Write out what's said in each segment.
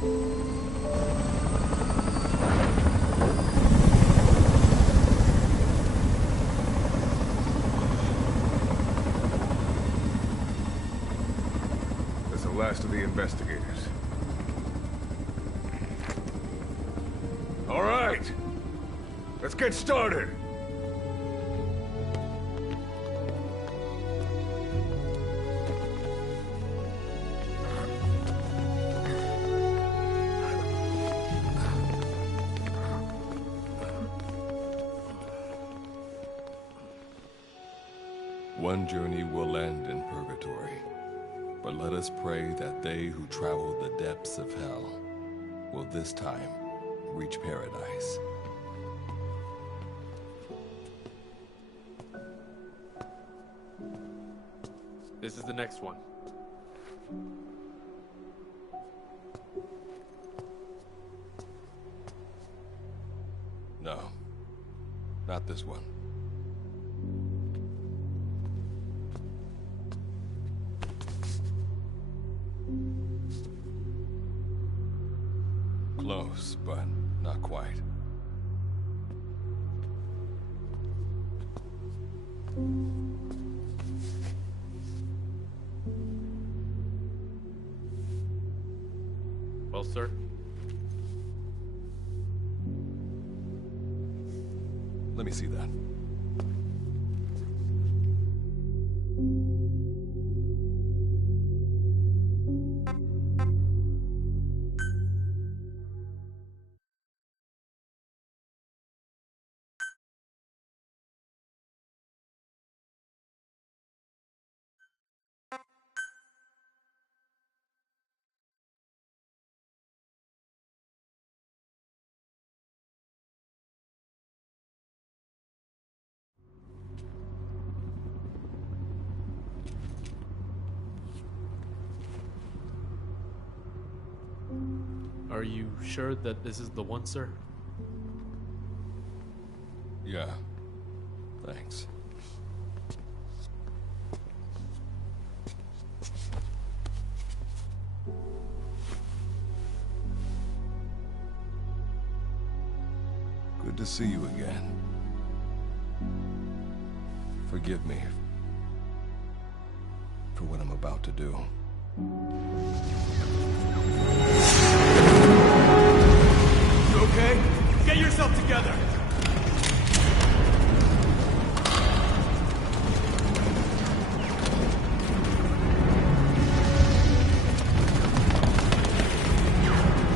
That's the last of the investigators. All right, let's get started. One journey will end in purgatory, but let us pray that they who travel the depths of hell will this time reach paradise. This is the next one. No, not this one. Close, but not quite. Well, sir? Let me see that. Are you sure that this is the one, sir? Yeah. Thanks. Good to see you again. Forgive me for what I'm about to do. You okay? Get yourself together!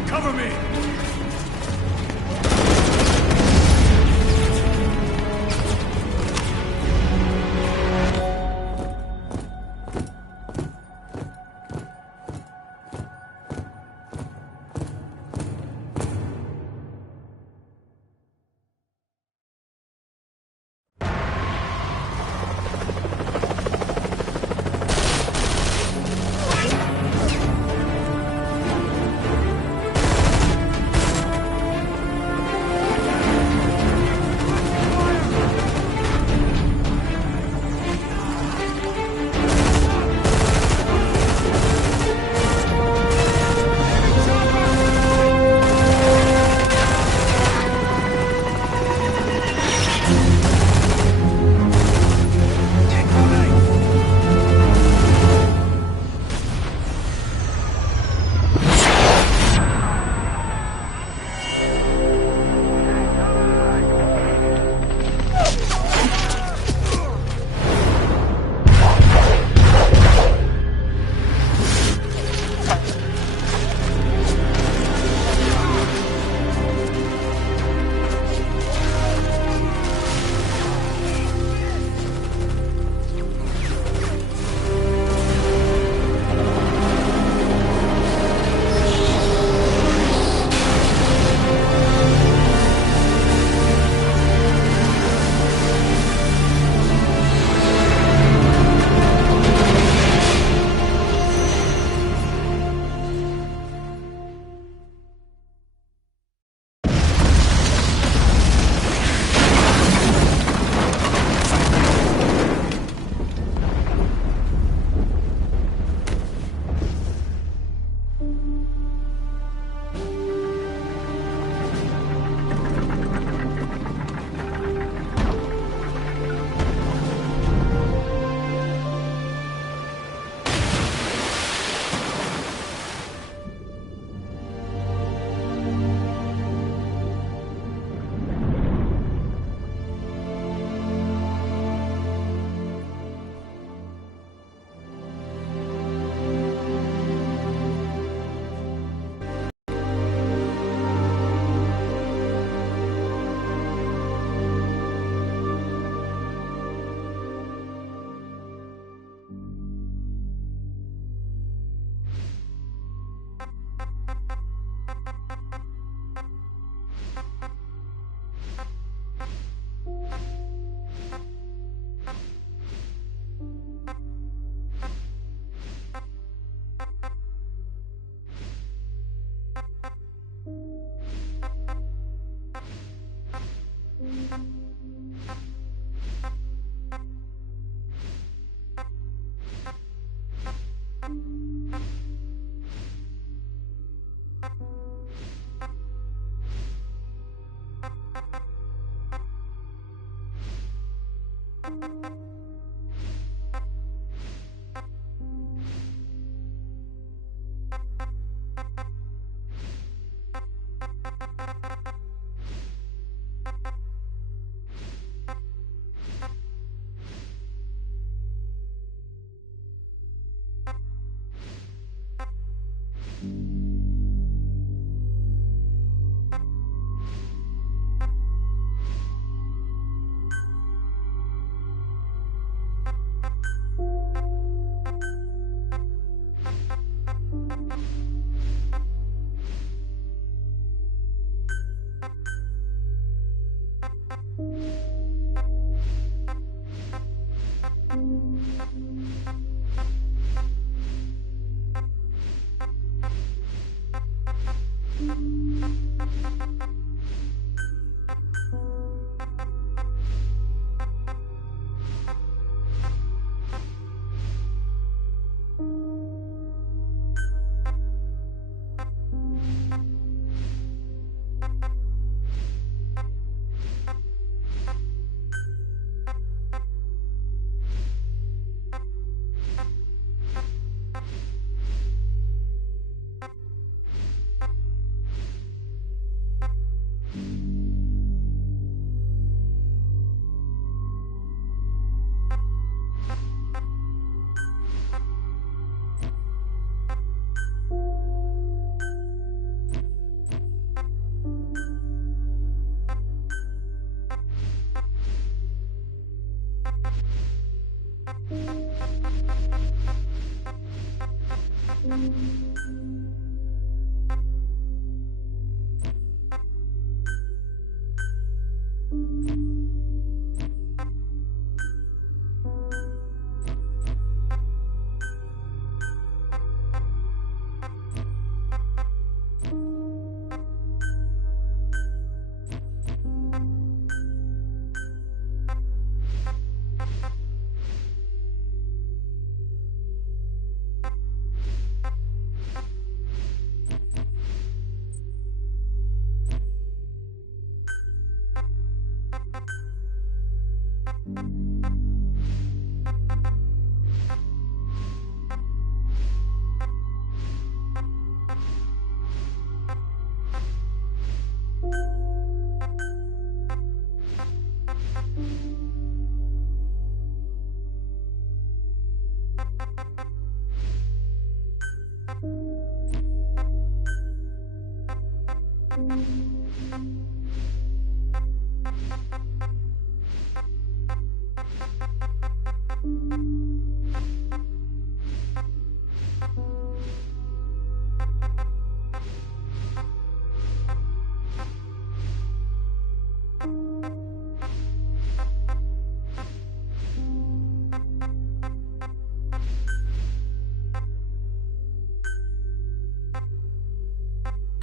Cover me!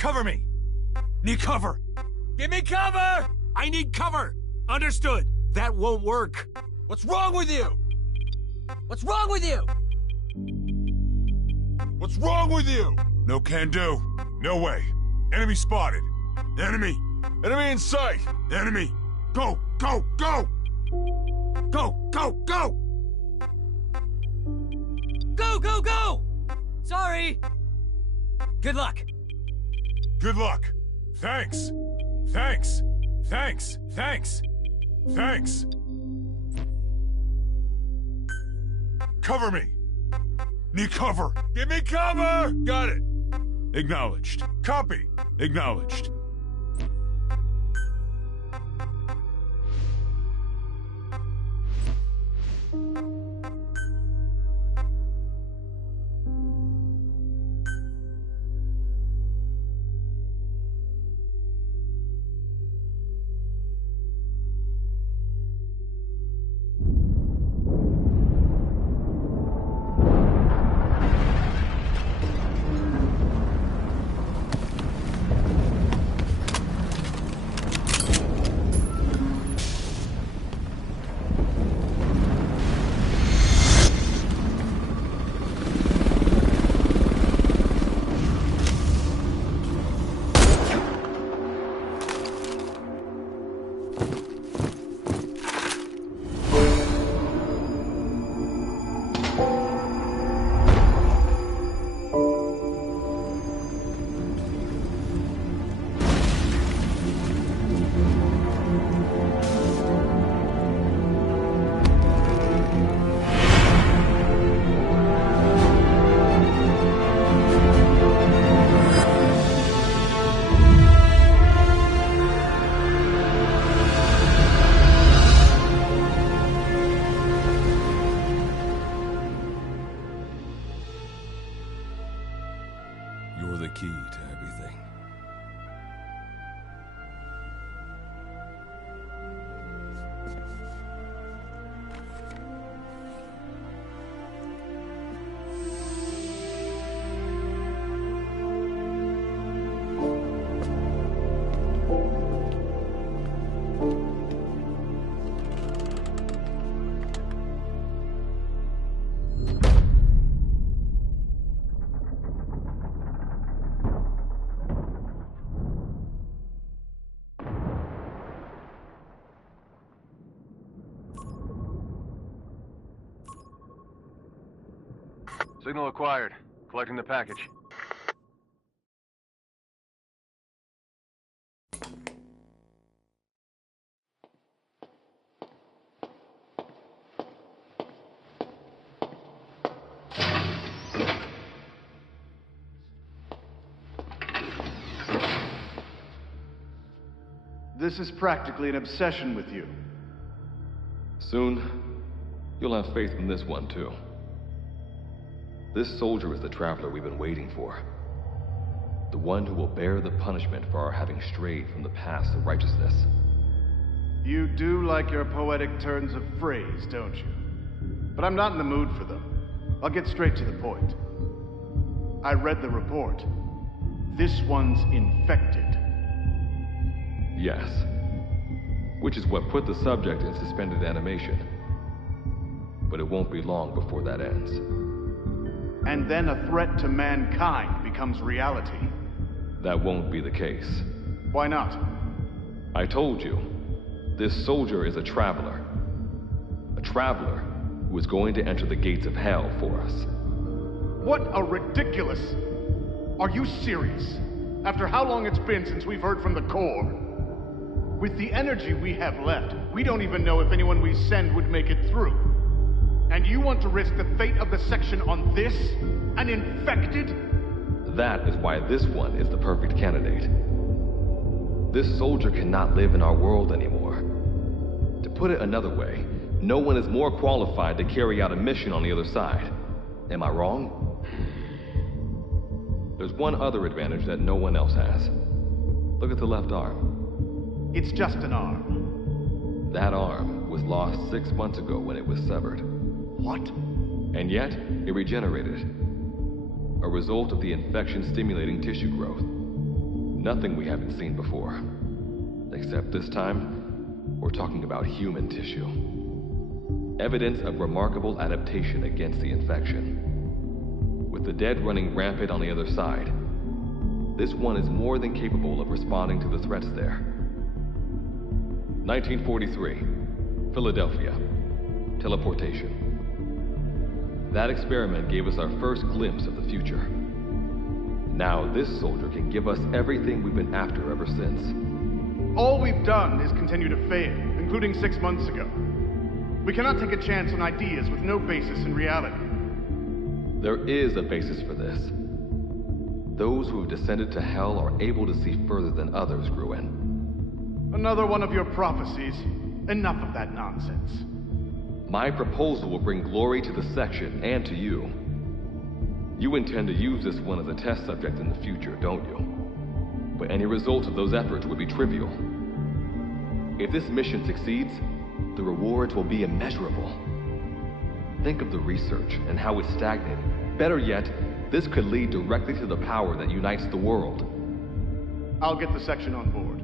Cover me! Need cover! Give me cover! I need cover! Understood! That won't work! What's wrong with you? What's wrong with you? What's wrong with you? No can do. No way. Enemy spotted. Enemy. Enemy in sight. Enemy. Go, go, go! Go, go, go! Go, go, go! Sorry! Good luck! Good luck. Thanks. Thanks. Thanks. Thanks. Thanks. Cover me. Need cover. Give me cover! Got it. Acknowledged. Copy. Acknowledged. Signal acquired. Collecting the package. This is practically an obsession with you. Soon, you'll have faith in this one, too. This soldier is the traveler we've been waiting for. The one who will bear the punishment for our having strayed from the paths of righteousness. You do like your poetic turns of phrase, don't you? But I'm not in the mood for them. I'll get straight to the point. I read the report. This one's infected. Yes. Which is what put the subject in suspended animation. But it won't be long before that ends. And then a threat to mankind becomes reality. That won't be the case. Why not? I told you, this soldier is a traveler. A traveler who is going to enter the gates of hell for us. What a ridiculous... Are you serious? After how long it's been since we've heard from the Corps? With the energy we have left, we don't even know if anyone we send would make it through. And you want to risk the fate of the section on this? An infected? That is why this one is the perfect candidate. This soldier cannot live in our world anymore. To put it another way, no one is more qualified to carry out a mission on the other side. Am I wrong? There's one other advantage that no one else has. Look at the left arm. It's just an arm. That arm was lost 6 months ago when it was severed. What? And yet, it regenerated. A result of the infection-stimulating tissue growth. Nothing we haven't seen before. Except this time, we're talking about human tissue. Evidence of remarkable adaptation against the infection. With the dead running rampant on the other side, this one is more than capable of responding to the threats there. 1943, Philadelphia. Teleportation. That experiment gave us our first glimpse of the future. Now this soldier can give us everything we've been after ever since. All we've done is continue to fail, including 6 months ago. We cannot take a chance on ideas with no basis in reality. There is a basis for this. Those who have descended to hell are able to see further than others, Gruen. Another one of your prophecies. Enough of that nonsense. My proposal will bring glory to the section and to you. You intend to use this one as a test subject in the future, don't you? But any result of those efforts would be trivial. If this mission succeeds, the rewards will be immeasurable. Think of the research and how it's stagnated. Better yet, this could lead directly to the power that unites the world. I'll get the section on board.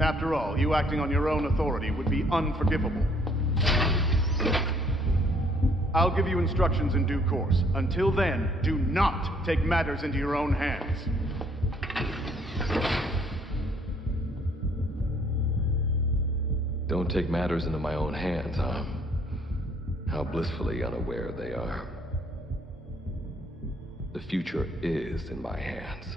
After all, you acting on your own authority would be unforgivable. I'll give you instructions in due course. Until then, do not take matters into your own hands. Don't take matters into my own hands, huh? How blissfully unaware they are. The future is in my hands.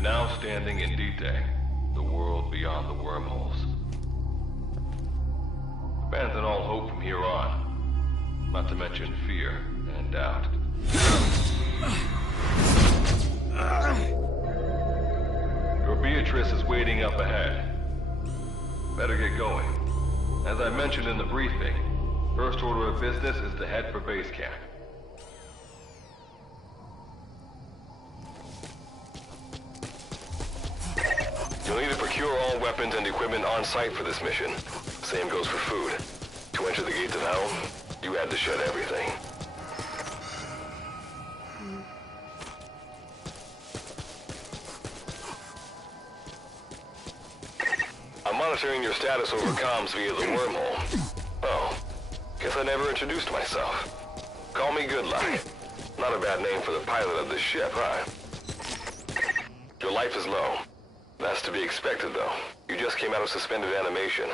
You're now standing in D-Day, the world beyond the wormholes. Abandon all hope from here on, not to mention fear and doubt. Your Beatrice is waiting up ahead. Better get going. As I mentioned in the briefing, first order of business is to head for base camp. You'll need to procure all weapons and equipment on site for this mission. Same goes for food. To enter the gates of hell, you had to shed everything. I'm monitoring your status over comms via the wormhole. Oh, guess I never introduced myself. Call me Good Luck. Not a bad name for the pilot of this ship, huh? Your life is low. That's to be expected, though. You just came out of suspended animation.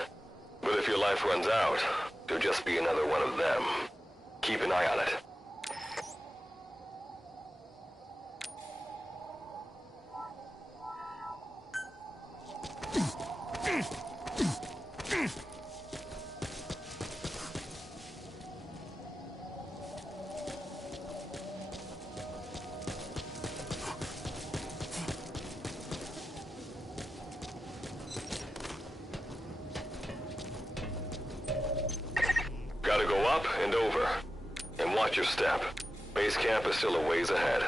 But if your life runs out, you'll just be another one of them. Keep an eye on it. Gotta go up and over. And watch your step. Base camp is still a ways ahead.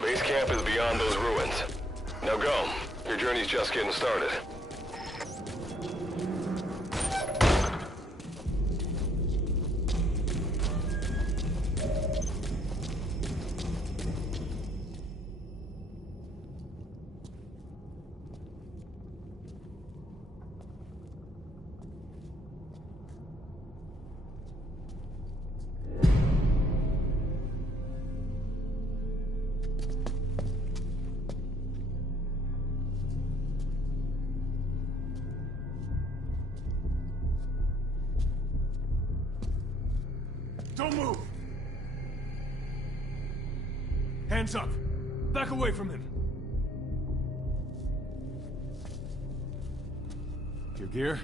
Base camp is beyond those ruins. Now go. Your journey's just getting started. Don't move! Hands up! Back away from him! Your gear?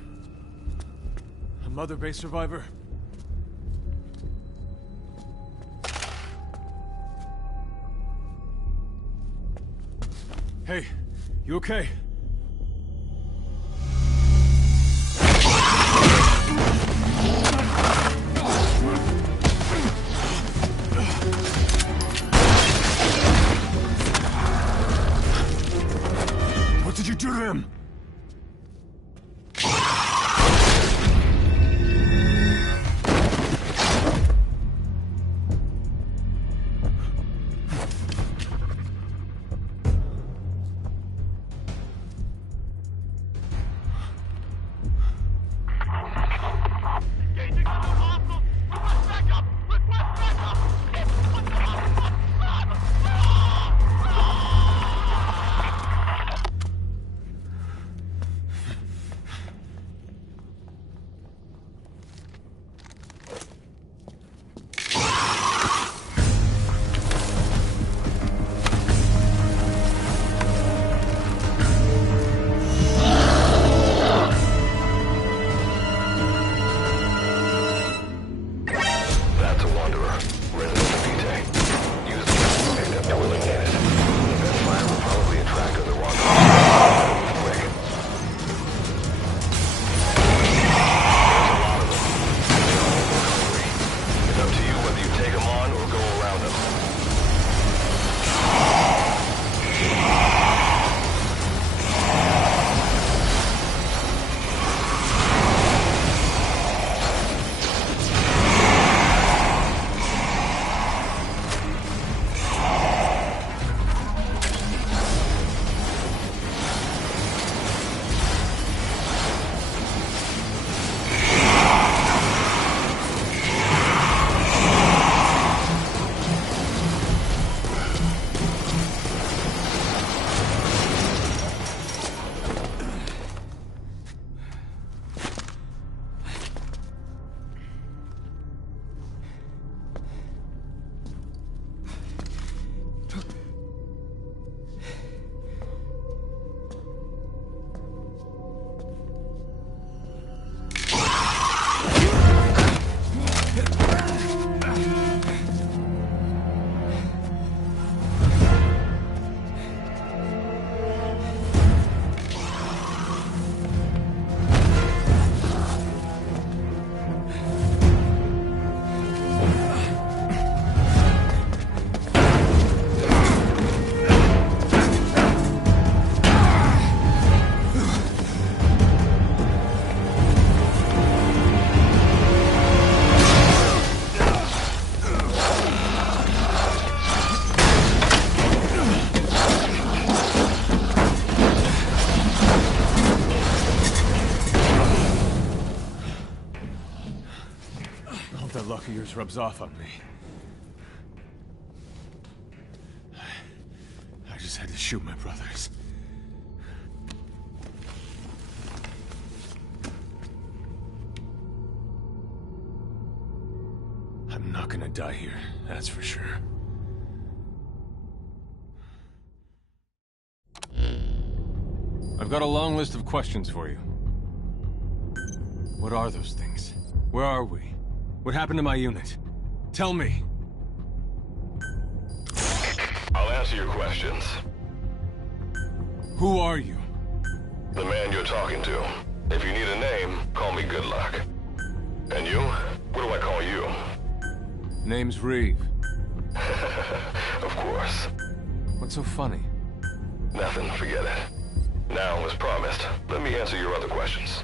A Mother Base survivor? Hey, you okay? What did you do to him? that luck of yours rubs off on me. I just had to shoot my brothers. I'm not gonna die here, that's for sure. I've got a long list of questions for you. What are those things? Where are we? What happened to my unit? Tell me! I'll answer your questions. Who are you? The man you're talking to. If you need a name, call me Good Luck. And you? What do I call you? Name's Reeve. Of course. What's so funny? Nothing, forget it. Now, as promised, let me answer your other questions.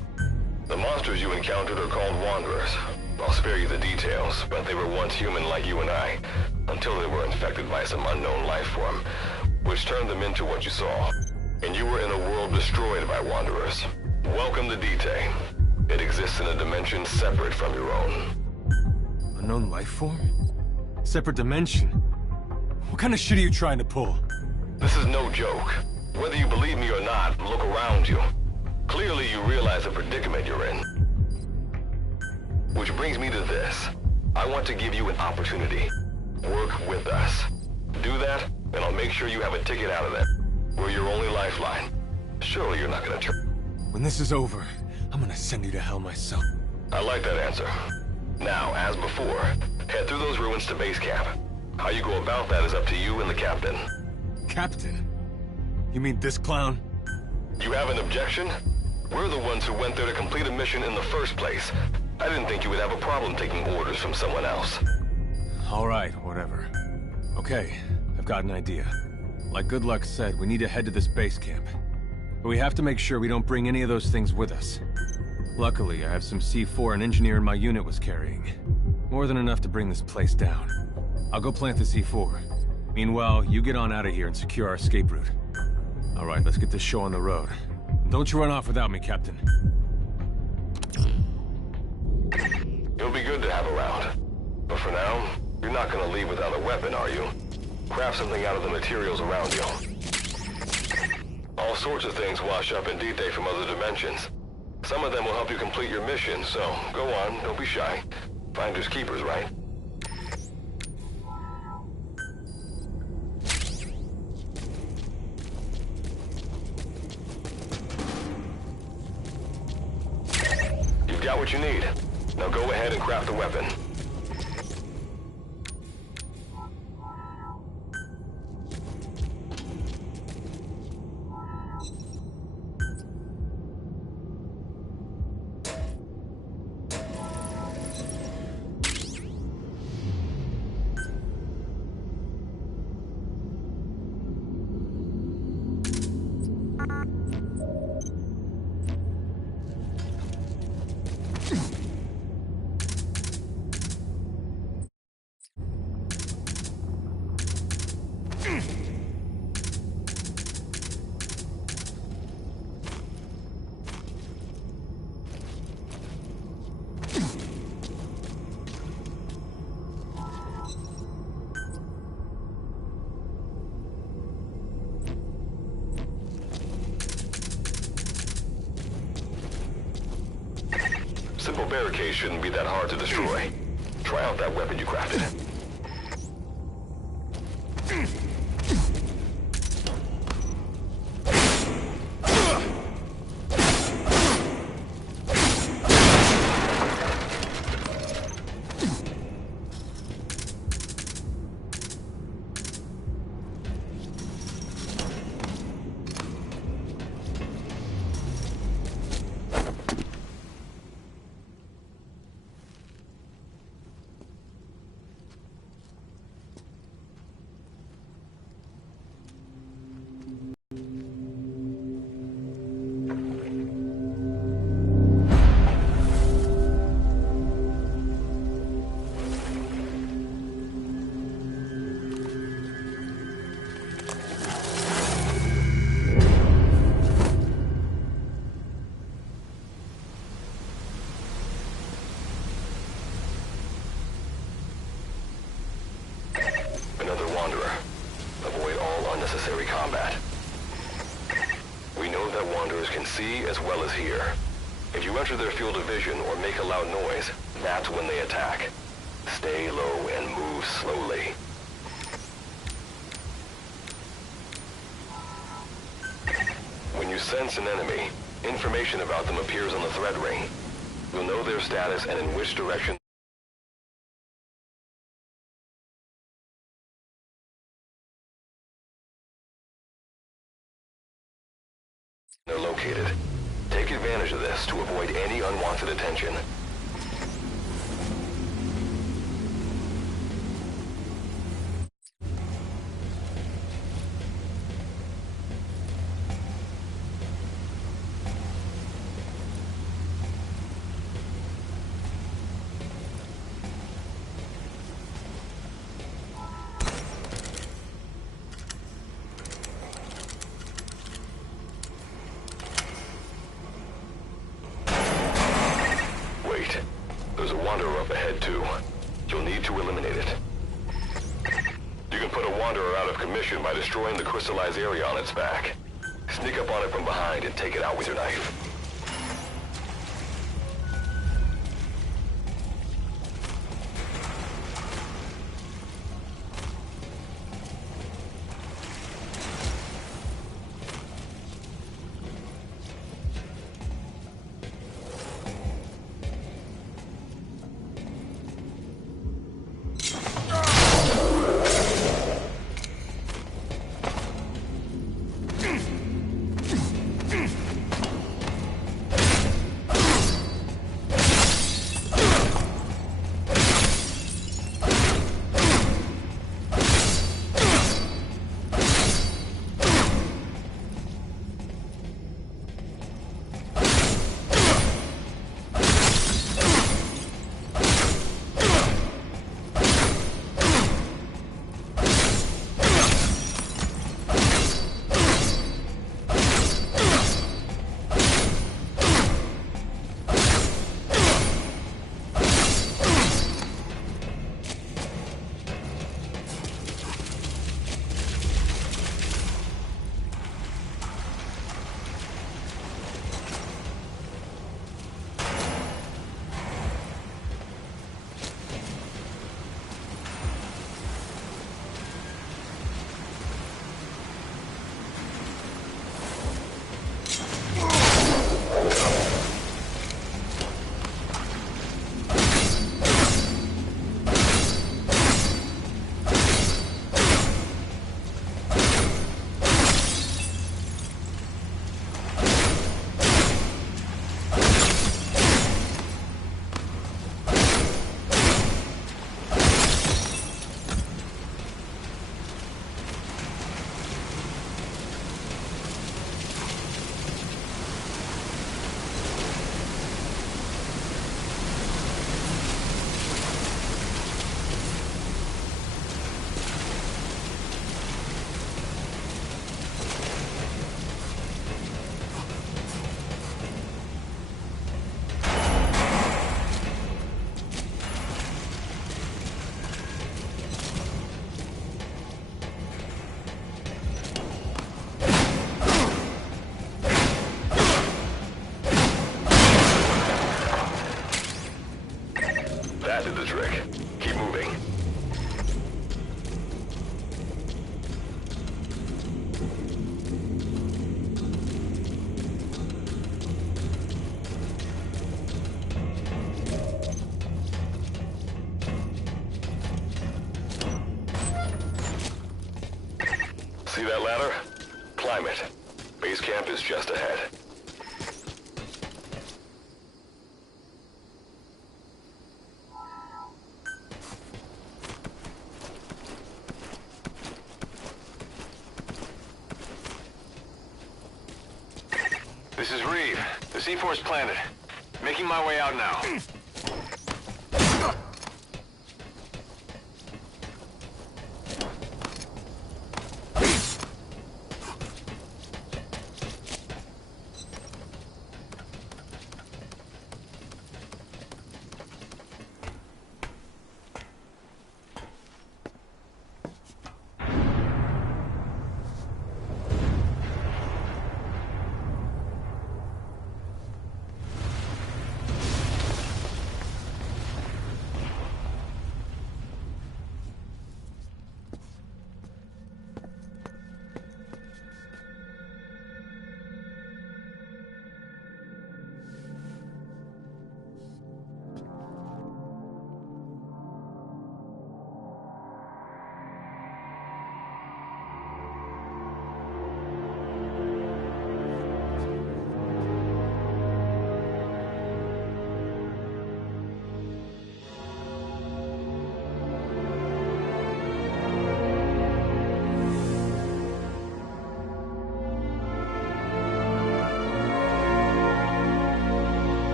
The monsters you encountered are called Wanderers. I'll spare you the details, but they were once human like you and I, until they were infected by some unknown life form, which turned them into what you saw. And you were in a world destroyed by Wanderers. Welcome to D-Day. It exists in a dimension separate from your own. Unknown life form? Separate dimension? What kind of shit are you trying to pull? This is no joke. Whether you believe me or not, look around you. Clearly you realize the predicament you're in. Which brings me to this. I want to give you an opportunity. Work with us. Do that, and I'll make sure you have a ticket out of there. We're your only lifeline. Surely you're not gonna When this is over, I'm gonna send you to hell myself. I like that answer. Now, as before, head through those ruins to base camp. How you go about that is up to you and the captain. Captain? You mean this clown? You have an objection? We're the ones who went there to complete a mission in the first place. I didn't think you would have a problem taking orders from someone else. All right, whatever. Okay, I've got an idea. Like Good Luck said, we need to head to this base camp. But we have to make sure we don't bring any of those things with us. Luckily, I have some C4 an engineer in my unit was carrying. More than enough to bring this place down. I'll go plant the C4. Meanwhile, you get on out of here and secure our escape route. All right, let's get this show on the road. Don't you run off without me, Captain. You'll be good to have around. But for now, you're not gonna leave without a weapon, are you? Craft something out of the materials around you. All sorts of things wash up in D-Day from other dimensions. Some of them will help you complete your mission, so go on, don't be shy. Finders keepers, right? You've got what you need. Now go ahead and craft the weapon. Simple barricade shouldn't be that hard to destroy. Try out that weapon you crafted. unnecessary combat. We know that Wanderers can see as well as hear. If you enter their field of vision or make a loud noise, that's when they attack. Stay low and move slowly. When you sense an enemy, information about them appears on the threat ring. You'll know their status and in which direction they're located. Take advantage of this to avoid any unwanted attention. There's a Wanderer up ahead, too. You'll need to eliminate it. You can put a Wanderer out of commission by destroying the crystallized area on its back. Sneak up on it from behind and take it out with your knife. That did the trick. Keep moving. See that ladder? Climb it. Base camp is just ahead. This is Reeve. The C4's planted. Making my way out now.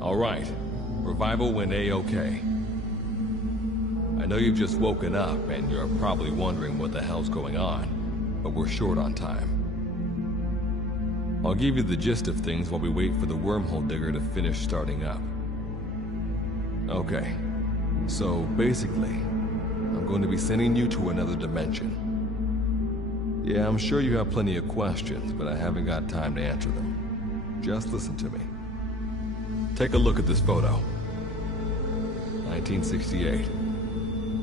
All right. Revival went A-okay. I know you've just woken up and you're probably wondering what the hell's going on, but we're short on time. I'll give you the gist of things while we wait for the wormhole digger to finish starting up. Okay, so basically, I'm going to be sending you to another dimension. Yeah, I'm sure you have plenty of questions, but I haven't got time to answer them. Just listen to me. Take a look at this photo. 1968,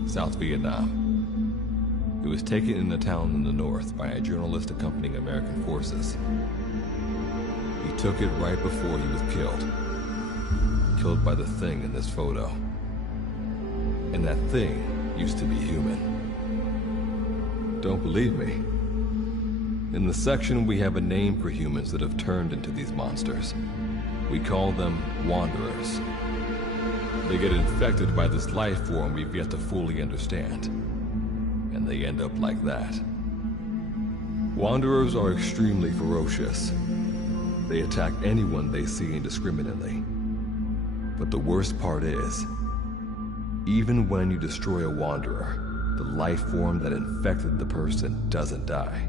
South Vietnam. It was taken in a town in the north by a journalist accompanying American forces. He took it right before he was killed. Killed by the thing in this photo. And that thing used to be human. Don't believe me? In the section, we have a name for humans that have turned into these monsters. We call them Wanderers. They get infected by this life form we've yet to fully understand. And they end up like that. Wanderers are extremely ferocious. They attack anyone they see indiscriminately. But the worst part is, even when you destroy a Wanderer, the life form that infected the person doesn't die.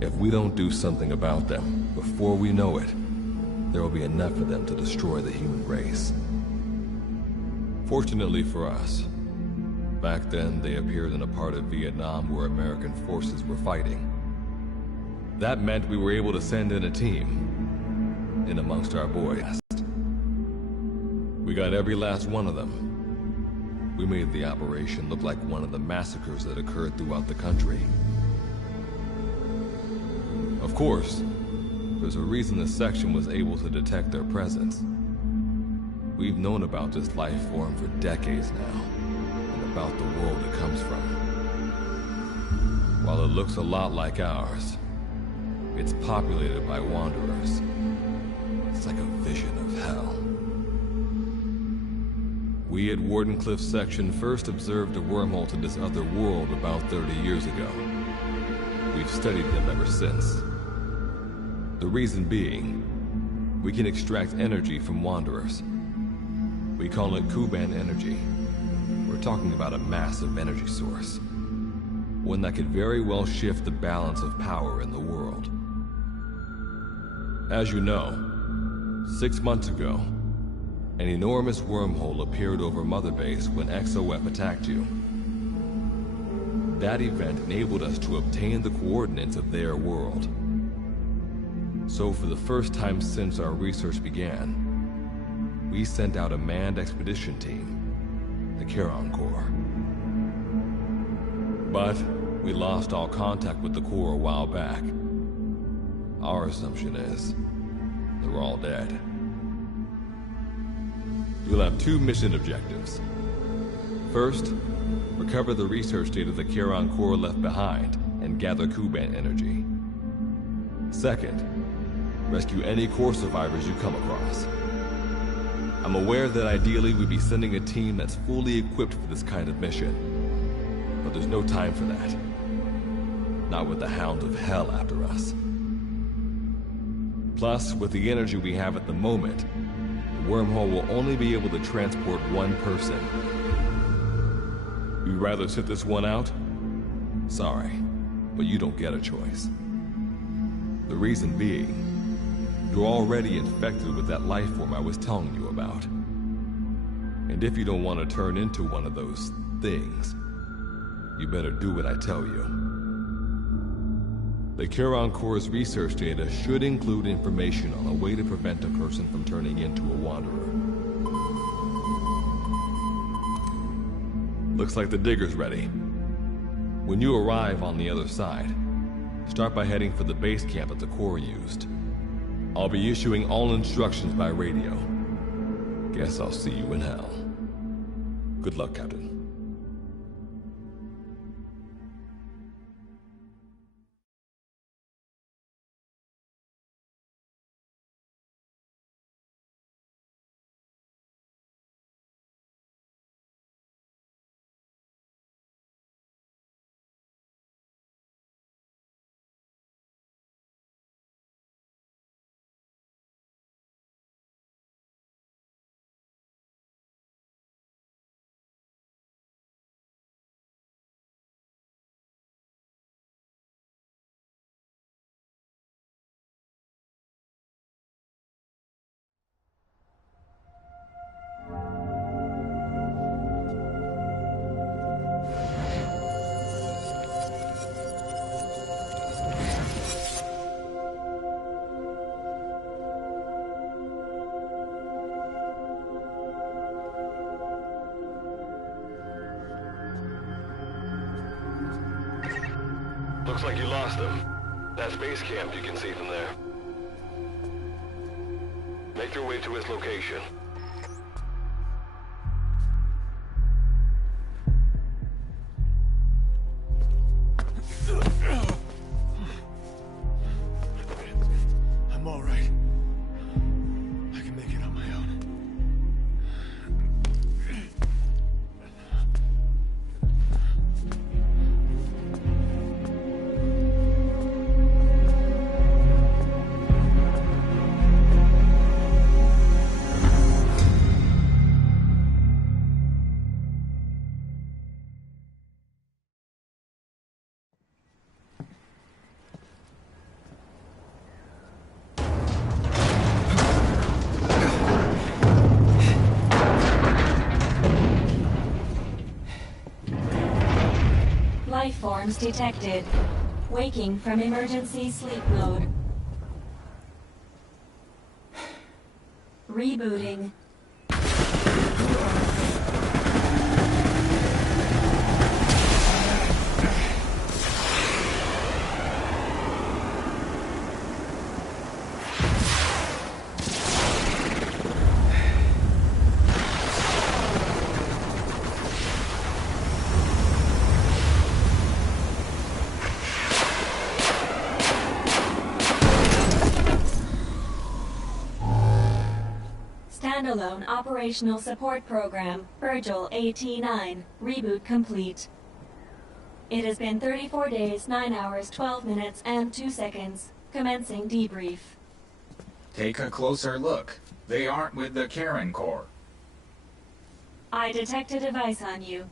If we don't do something about them, before we know it, there will be enough of them to destroy the human race. Fortunately for us, back then they appeared in a part of Vietnam where American forces were fighting. That meant we were able to send in a team, in amongst our boys. We got every last one of them. We made the operation look like one of the massacres that occurred throughout the country. Of course, there's a reason this section was able to detect their presence. We've known about this life form for decades now, and about the world it comes from. While it looks a lot like ours, it's populated by Wanderers. It's like a vision of hell. We at Wardenclyffe section first observed a wormhole to this other world about 30 years ago. We've studied them ever since. The reason being, we can extract energy from Wanderers. We call it Kuban energy. We're talking about a massive energy source. One that could very well shift the balance of power in the world. As you know, 6 months ago, an enormous wormhole appeared over Mother Base when XOF attacked you. That event enabled us to obtain the coordinates of their world. So for the first time since our research began, we sent out a manned expedition team, the Charon Corps. But we lost all contact with the Corps a while back. Our assumption is they're all dead. You'll have 2 mission objectives. First, recover the research data the Charon Corps left behind and gather Kuban energy. Second, rescue any Corps survivors you come across. I'm aware that ideally we'd be sending a team that's fully equipped for this kind of mission, but there's no time for that. Not with the Hound of Hell after us. Plus, with the energy we have at the moment, the wormhole will only be able to transport one person. You'd rather sit this one out? Sorry, but you don't get a choice. The reason being, you're already infected with that life form I was telling you about. And if you don't want to turn into one of those things, you better do what I tell you. The Charon Corps' research data should include information on a way to prevent a person from turning into a Wanderer. Looks like the digger's ready. When you arrive on the other side, start by heading for the base camp that the Corps used. I'll be issuing all instructions by radio. Guess I'll see you in hell. Good luck, Captain. Looks like you lost them. That's base camp you can see from there. Make your way to its location. I'm all right. I can make it on my own. Life forms detected. Waking from emergency sleep mode. Rebooting. Standalone Operational Support Program, Virgil AT-9, reboot complete. It has been 34 days, 9 hours, 12 minutes, and 2 seconds. Commencing debrief. Take a closer look. They aren't with the Karen Corps. I detect a device on you.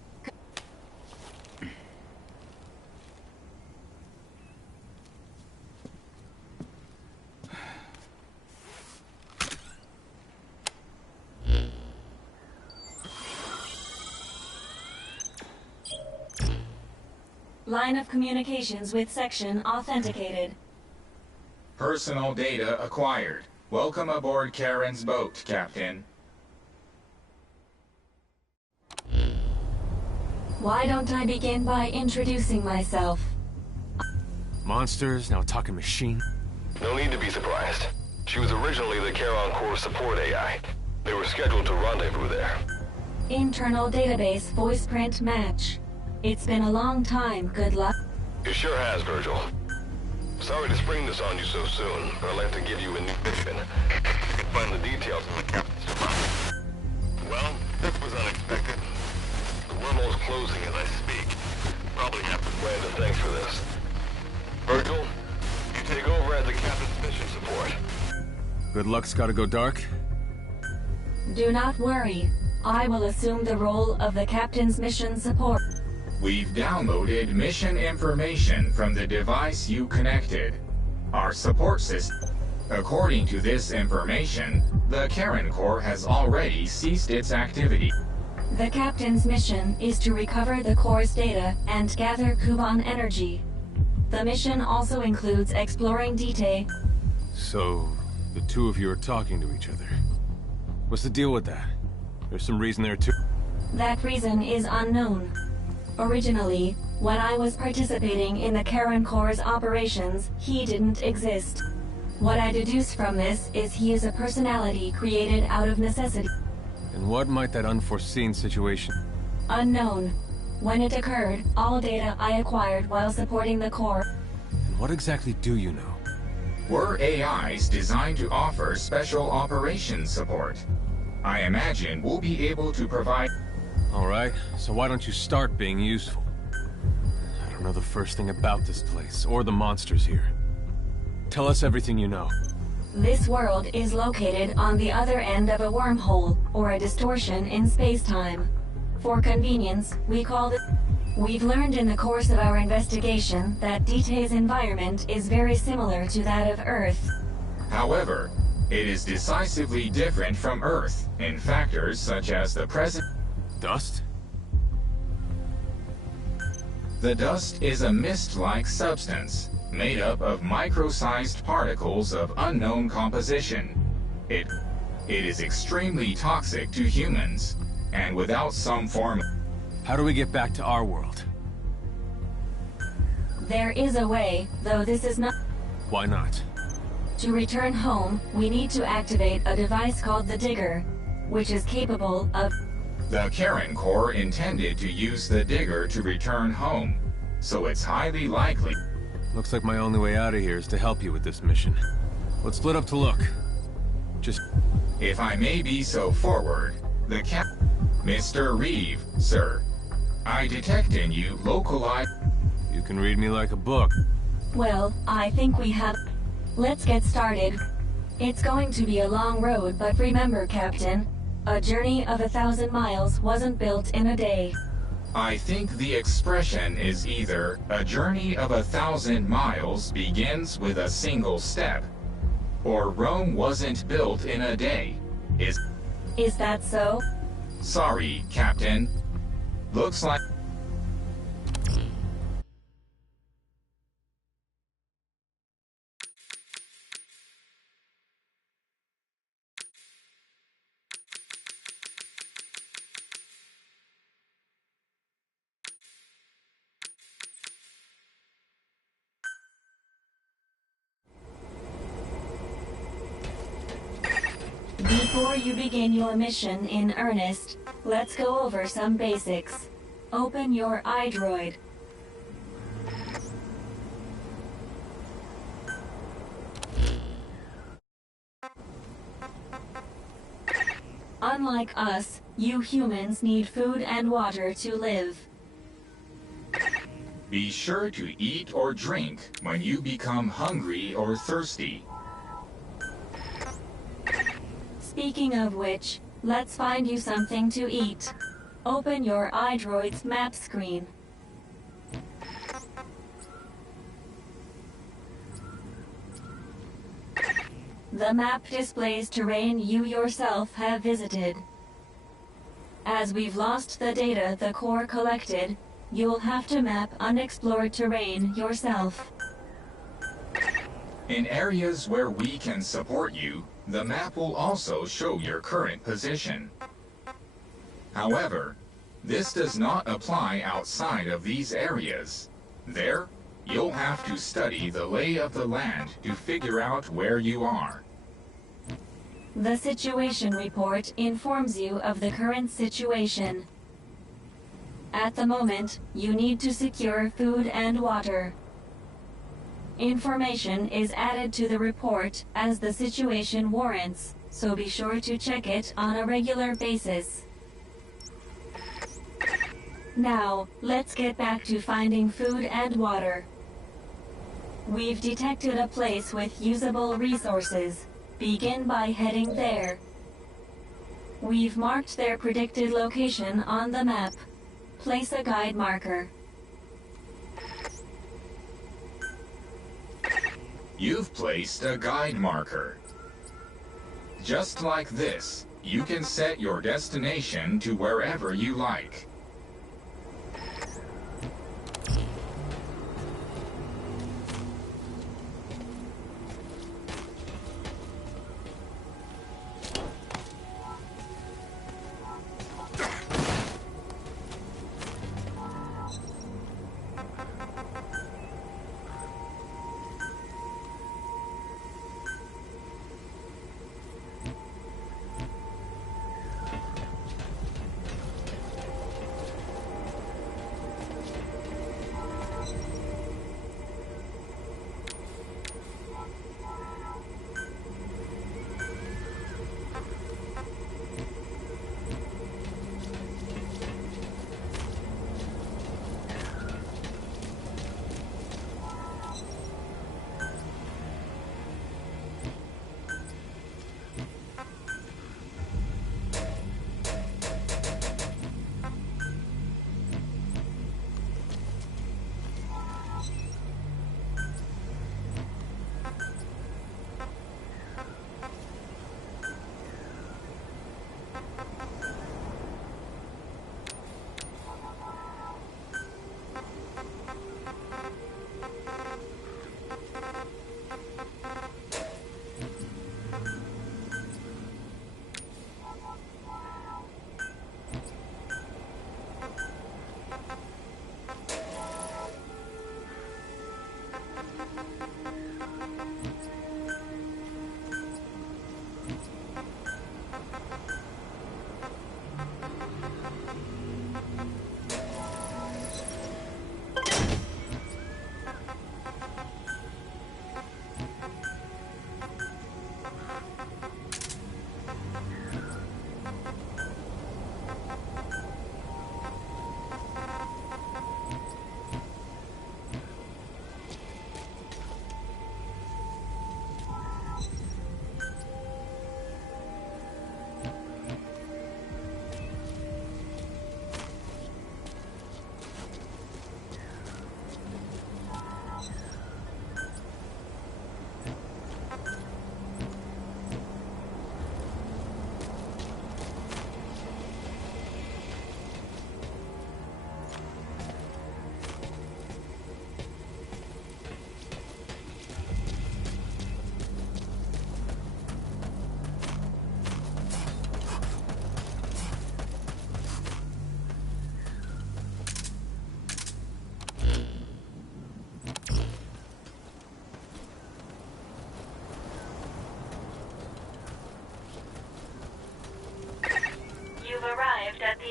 Line of communications with section authenticated. Personal data acquired. Welcome aboard Karen's boat, Captain. Why don't I begin by introducing myself? Monsters, now talking machine. No need to be surprised. She was originally the Charon Corps support AI. They were scheduled to rendezvous there. Internal database voice print match. It's been a long time, good luck. It sure has, Virgil. Sorry to spring this on you so soon, but I'd like to give you a new mission. Find the details of the captain's demise. Well, this was unexpected. The wormhole's closing as I speak. Probably have to Miranda, thanks for this. Virgil, you take over as the captain's mission support. Good luck's gotta go dark? Do not worry. I will assume the role of the captain's mission support. We've downloaded mission information from the device you connected. Our support system. According to this information, the Karen Corps has already ceased its activity. The captain's mission is to recover the Corps' data and gather Kuban energy. The mission also includes exploring Dite. So, the two of you are talking to each other. What's the deal with that? There's some reason there too. That reason is unknown. Originally, when I was participating in the Karen Corps' operations, he didn't exist. What I deduce from this is he is a personality created out of necessity. And what might that unforeseen situation... Unknown. When it occurred, all data I acquired while supporting the Corps... And what exactly do you know? We're AIs designed to offer special operations support. I imagine we'll be able to provide... Alright, so why don't you start being useful? I don't know the first thing about this place, or the monsters here. Tell us everything you know. This world is located on the other end of a wormhole, or a distortion in space-time. For convenience, we call it... We've learned in the course of our investigation that Dite's environment is very similar to that of Earth. However, it is decisively different from Earth in factors such as the present... Dust? The dust is a mist-like substance, made up of micro-sized particles of unknown composition. It is extremely toxic to humans, and without some form... How do we get back to our world? There is a way, though this is not. Why not? To return home, we need to activate a device called the Digger, which is capable of. The Karen Corps intended to use the Digger to return home, so it's highly likely. Looks like my only way out of here is to help you with this mission. Let's split up to look. Just... If I may be so forward, the Mr. Reeve, sir. I detect in you localized... You can read me like a book. Well, I think we have. Let's get started. It's going to be a long road, but remember, Captain, a journey of 1,000 miles wasn't built in a day. I think the expression is either a journey of 1,000 miles begins with a single step, or Rome wasn't built in a day. Is that so? Sorry, Captain. Looks like... Before you begin your mission in earnest, let's go over some basics. Open your iDroid. Unlike us, you humans need food and water to live. Be sure to eat or drink when you become hungry or thirsty. Speaking of which, let's find you something to eat. Open your iDroid's map screen. The map displays terrain you yourself have visited. As we've lost the data the Corps collected, you'll have to map unexplored terrain yourself. In areas where we can support you, the map will also show your current position. However, this does not apply outside of these areas. There, you'll have to study the lay of the land to figure out where you are. The situation report informs you of the current situation. At the moment, you need to secure food and water. Information is added to the report as the situation warrants, so be sure to check it on a regular basis. Now, let's get back to finding food and water. We've detected a place with usable resources. Begin by heading there. We've marked their predicted location on the map. Place a guide marker. You've placed a guide marker. Just like this, you can set your destination to wherever you like.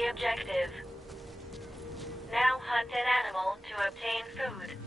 the objective. Now hunt an animal to obtain food.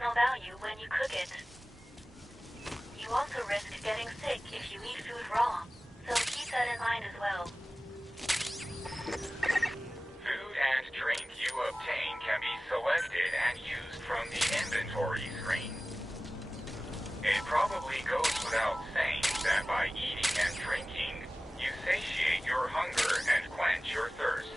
Value when you cook it. You also risk getting sick if you eat food raw, so keep that in mind as well. Food and drink you obtain can be selected and used from the inventory screen. It probably goes without saying that by eating and drinking, you satiate your hunger and quench your thirst.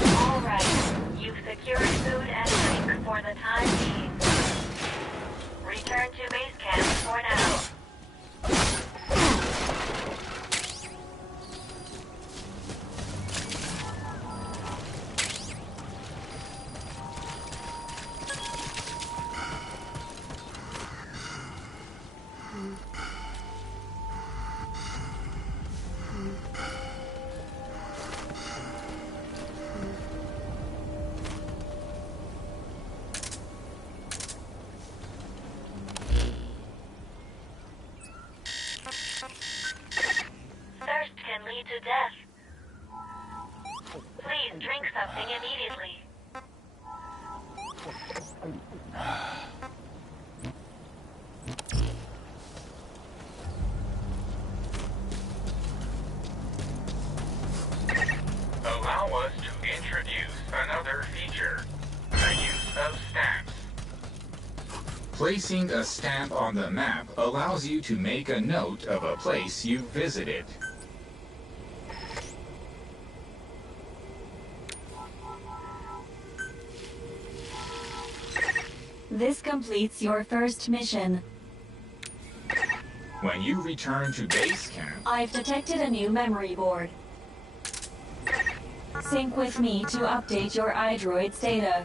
Alright, you've secured food and drink for the time being. Return to base camp for now. To death. Please drink something immediately. Allow us to introduce another feature, the use of stamps. Placing a stamp on the map allows you to make a note of a place you visited. This completes your first mission. When you return to base camp, I've detected a new memory board. Sync with me to update your iDroid's data.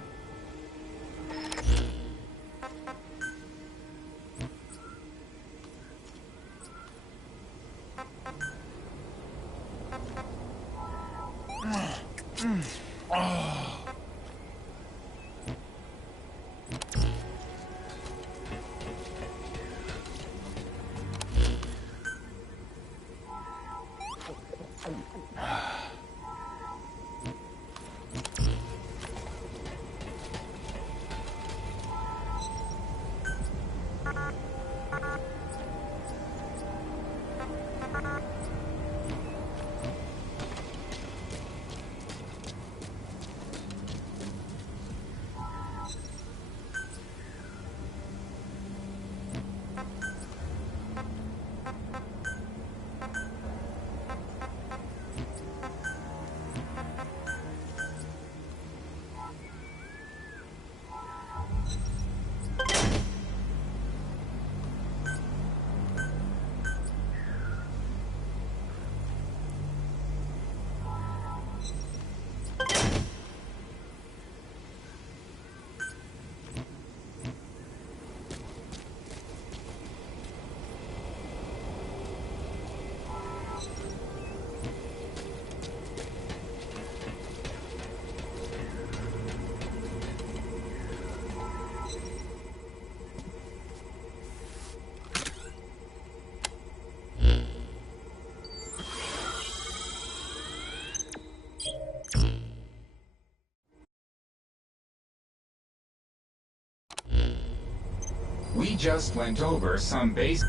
just went over some base.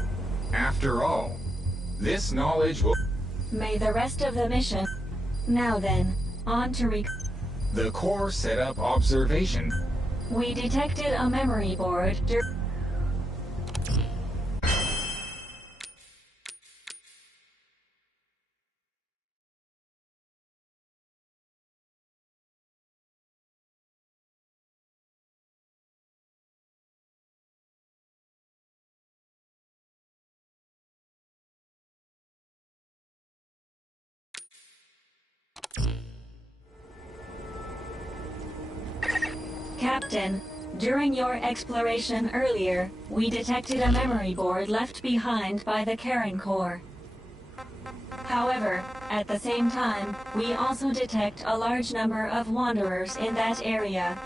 After all, this knowledge will... May the rest of the mission... Now then, on to The Corps set up observation. We detected a memory board Captain, during your exploration earlier, we detected a memory board left behind by the Karen Corps. However, at the same time, we also detect a large number of wanderers in that area.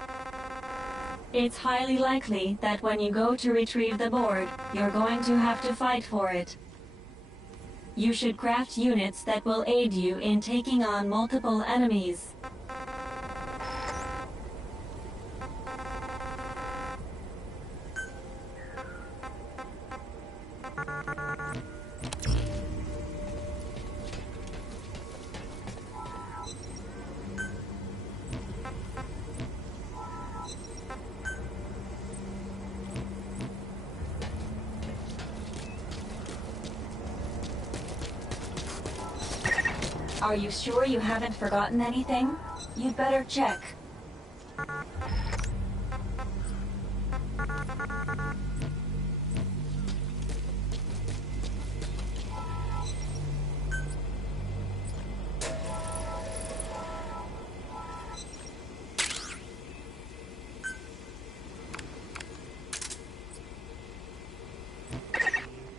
It's highly likely that when you go to retrieve the board, you're going to have to fight for it. You should craft units that will aid you in taking on multiple enemies. Are you sure you haven't forgotten anything? You'd better check.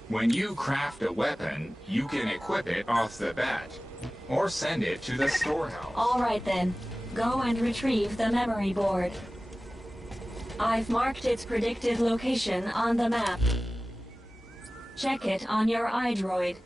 When you craft a weapon, you can equip it off the bat, or send it to the storehouse. All right then, go and retrieve the memory board. I've marked its predicted location on the map. Check it on your iDroid.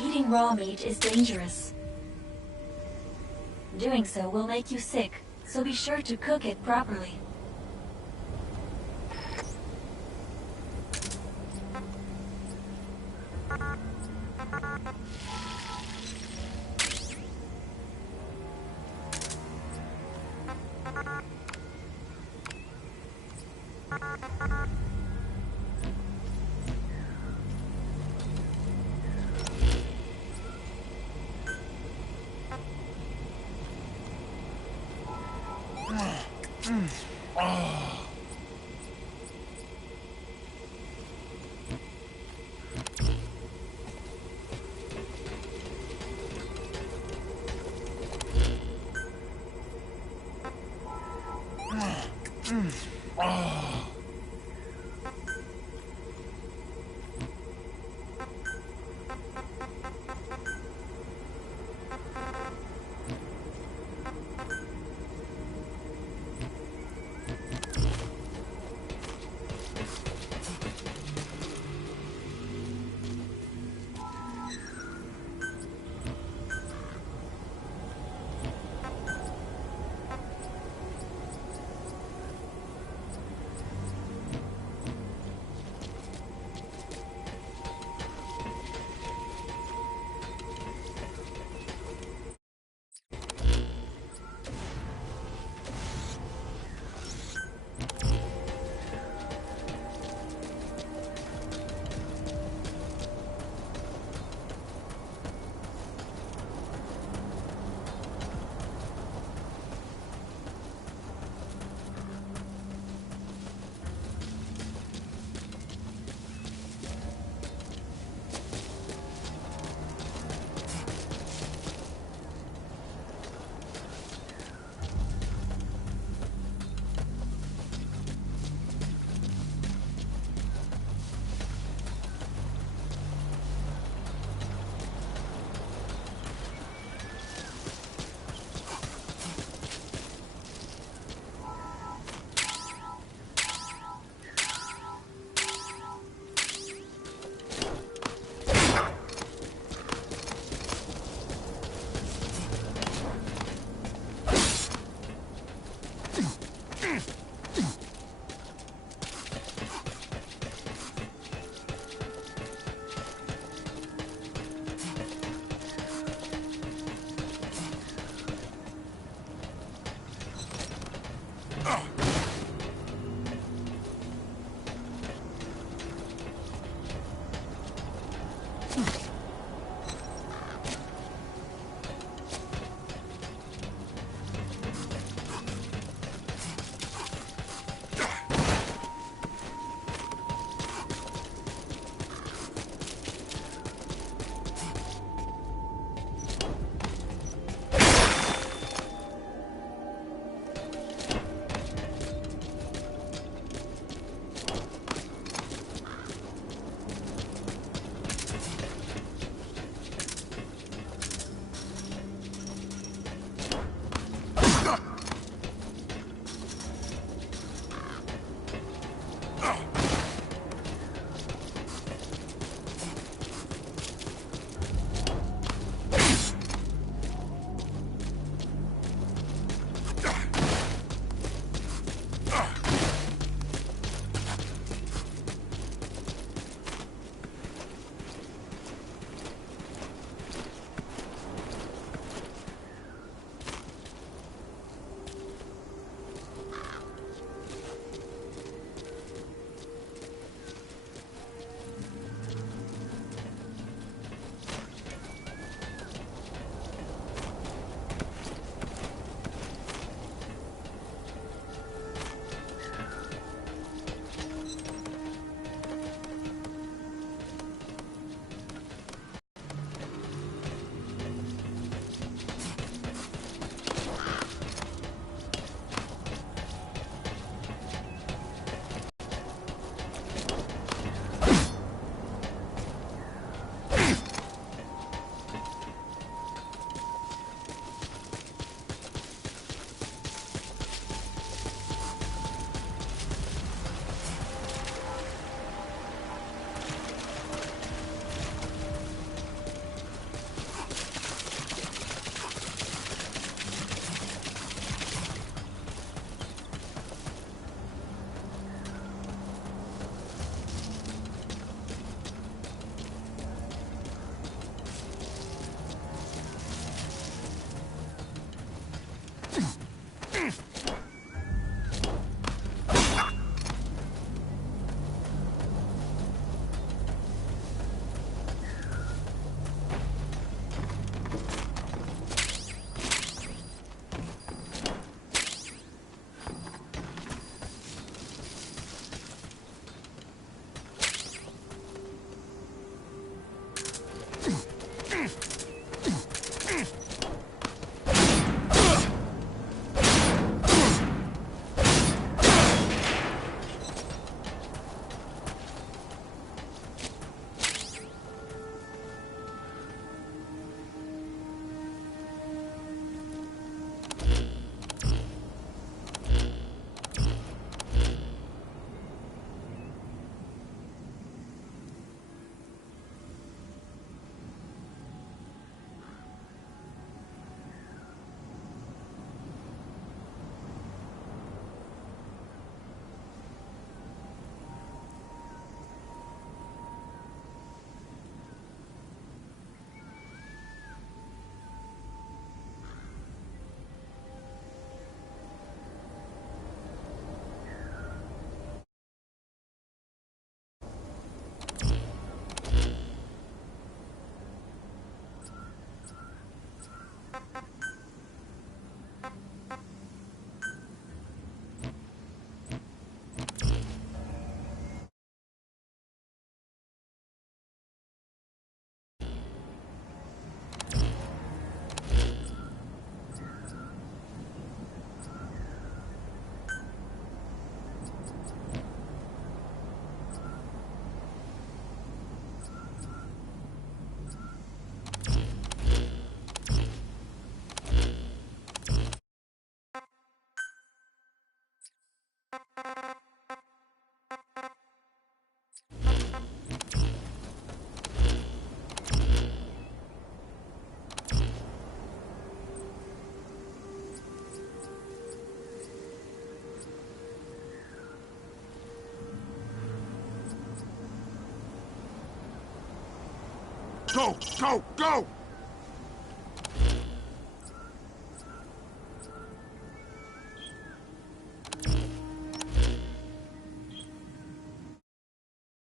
Eating raw meat is dangerous. Doing so will make you sick, so be sure to cook it properly. Go, go, go!